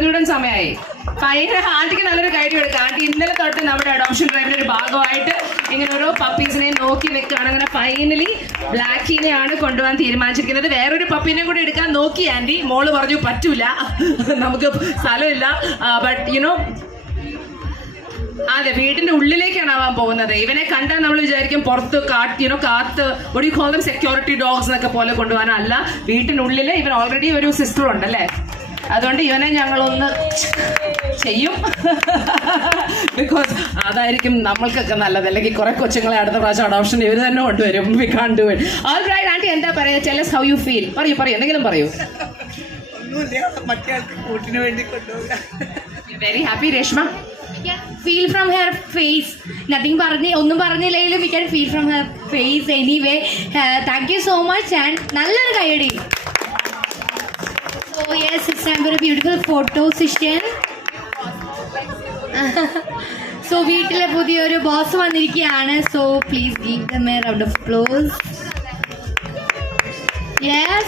പറഞ്ഞുവിടാൻ സമയമായി. ആന്റിക്ക് നല്ലൊരു കാര്യം എടുക്കാം. ആന്റി ഇന്നലെ തൊട്ട് നമ്മുടെ അഡോപ്ഷൻ ഡ്രൈവിന്റെ ഒരു ഭാഗമായിട്ട് ഇങ്ങനെ ഓരോ പപ്പീസിനെ നോക്കി നിൽക്കുകയാണ്. അങ്ങനെ ഫൈനലി ബ്ലാക്കിനെയാണ് കൊണ്ടുപോകാൻ തീരുമാനിച്ചിരിക്കുന്നത്. വേറൊരു പപ്പീനെ കൂടി എടുക്കാൻ നോക്കി ആന്റി. മോള് പറഞ്ഞു പറ്റൂല, നമുക്ക് സ്ഥലമില്ല. ബട്ട് യുനോ അതെ, വീടിന്റെ ഉള്ളിലേക്കാണ് ആവാൻ പോകുന്നത്. ഇവനെ കണ്ടാൽ നമ്മൾ വിചാരിക്കും പുറത്ത് കാത്ത് ഒരു കോളം സെക്യൂരിറ്റി ഡോഗ്സ് എന്നൊക്കെ പോലെ കൊണ്ടുപോകാനല്ല. വീട്ടിനുള്ളിൽ ഇവൻ ഓൾറെഡി ഒരു സിസ്റ്റർ ഉണ്ടല്ലേ, അതുകൊണ്ട് ഇവനെ ഞങ്ങളൊന്ന് ചെയ്യും. ബിക്കോസ് അതായിരിക്കും നമ്മൾക്കൊക്കെ നല്ലത്. അല്ലെങ്കിൽ കുറെ കൊച്ചുങ്ങളെ അടുത്ത പ്രാവശ്യം അഡോപ്ഷൻ ഇവർ തന്നെ കൊണ്ടുവരും. We can do it. All right aunty, എന്താ പറയുക? Tell us how you feel. പറയൂ എന്തെങ്കിലും പറയൂ. Very happy. Reshma? Feel from her face. Nothing ഒന്നും പറഞ്ഞില്ലെങ്കിലും we can feel from her face anyway. Thank you so much and നല്ലൊരു കൈയടി. So yes, it's time for a beautiful photo session. So വീട്ടിലെ പുതിയൊരു boss വന്നിരിക്കുകയാണ്. So please give them a round of applause. Yes.